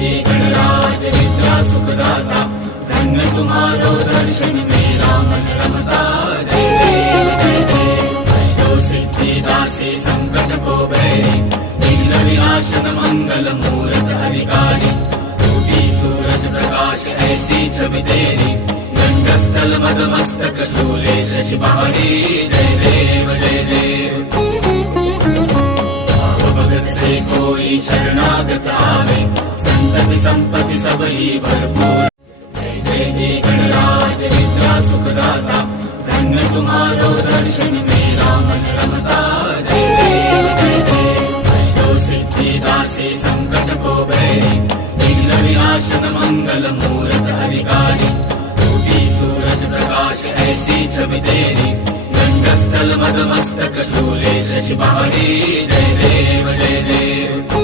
जय गणराज विद्या सुखदाता, धन्य तुम्हारो दर्शन मेरा मन रमता। जय देव जय देव, अष्टो सिद्धि दासी संकट को बैरी, विघ्न विनाशन मंगल मूरत अधिकारी। टूटी सूरज प्रकाश ऐसी छवि तेरी, गंडस्थल मदमस्तक शूले शशि बहारी। जय देव जय देव, भाव भगत से कोई शरणागत आवे, संतति संपत्ति सब ही भरपूर। जय जय जय गणराज विद्या सुखदाता, धन्य तुम्हारो दर्शन मेरा मन रमता। जय देव जय देव, अष्टो सिद्धि दासी संकट को बैरी, विघ्न विनाशन मंगल मूरत अधिकारी। टूटी सूरज प्रकाश ऐसी छवि तेरी, गंडस्थल मदमस्तक शूले शशि बहारी। जय देव जय देव।